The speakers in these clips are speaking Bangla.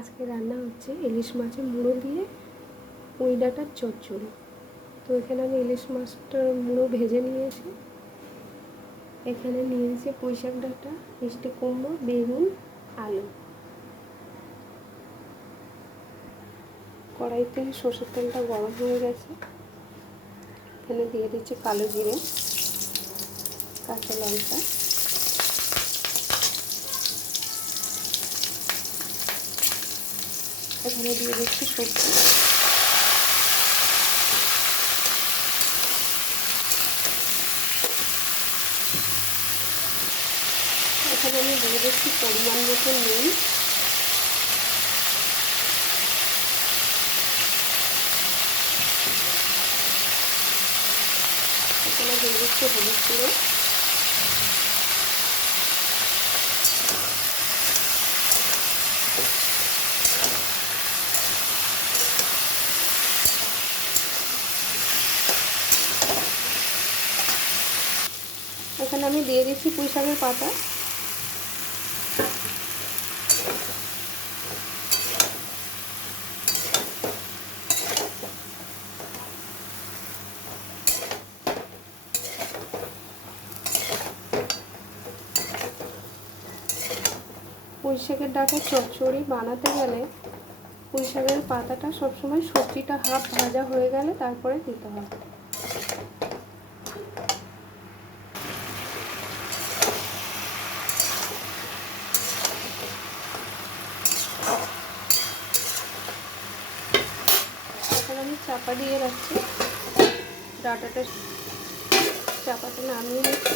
আজকে রান্না হচ্ছে ইলিশ মাছের মুড়ো দিয়ে পুঁই ডাঁটার চচ্চড়ি। তো এখানে আমি ইলিশ মাছটার মুড়ো ভেজে নিয়েছি। এখানে নিয়েছি পুঁই শাক ডাঁটা, মিষ্টি কুমড়ো, বেগুন, আলু। কড়াইতে সরষের তেলটা গরম হয়ে গেছে। এখানে দিয়ে দিচ্ছি কালো জিরে, কাঁচা লঙ্কা, এখানে দিয়ে দিচ্ছি সবজি, এখানে আমি দিয়ে দিচ্ছি পরিমাণ মতো নুন, এখানে দিয়ে দিচ্ছি হলুদ গুঁড়ো, এখানে আমি দিয়ে দিচ্ছি পুঁই শাকের পাতা, পুঁই শাকের ডাঁটার চচ্চড়ি বানাতে গেলে পুঁই শাকের পাতাটা সবসময় সবজিটা হাফ ভাজা হয়ে গেলে তারপরে দিতে হবে। এখন আমি চাপা দিয়ে রাখছি, ডাঁটাটা চাপাটা নামিয়ে নিচ্ছি।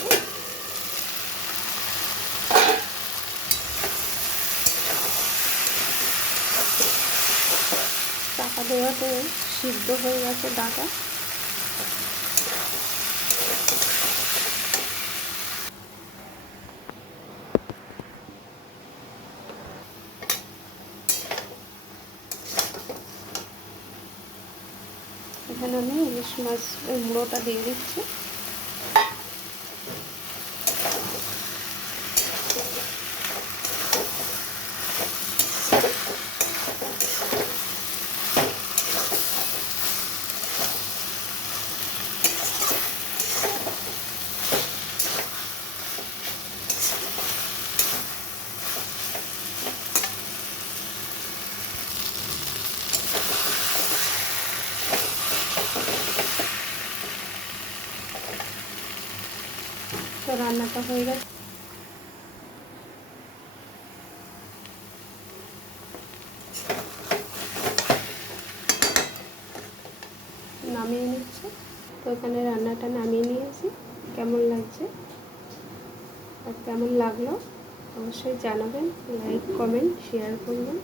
চাপা দেওয়াতে সিদ্ধ হয়ে গেছে ডাঁটা। এখানে আমি ইলিশ মাছ মুড়োটা দিয়ে দিচ্ছি। তো রান্নাটা হয়ে গেছে। নামিয়ে নিচ্ছি। তো এখানে রান্নাটা নামিয়ে নিয়েছি। কেমন লাগছে আর কেমন লাগলো অবশ্যই জানাবেন, লাইক কমেন্ট শেয়ার করবেন।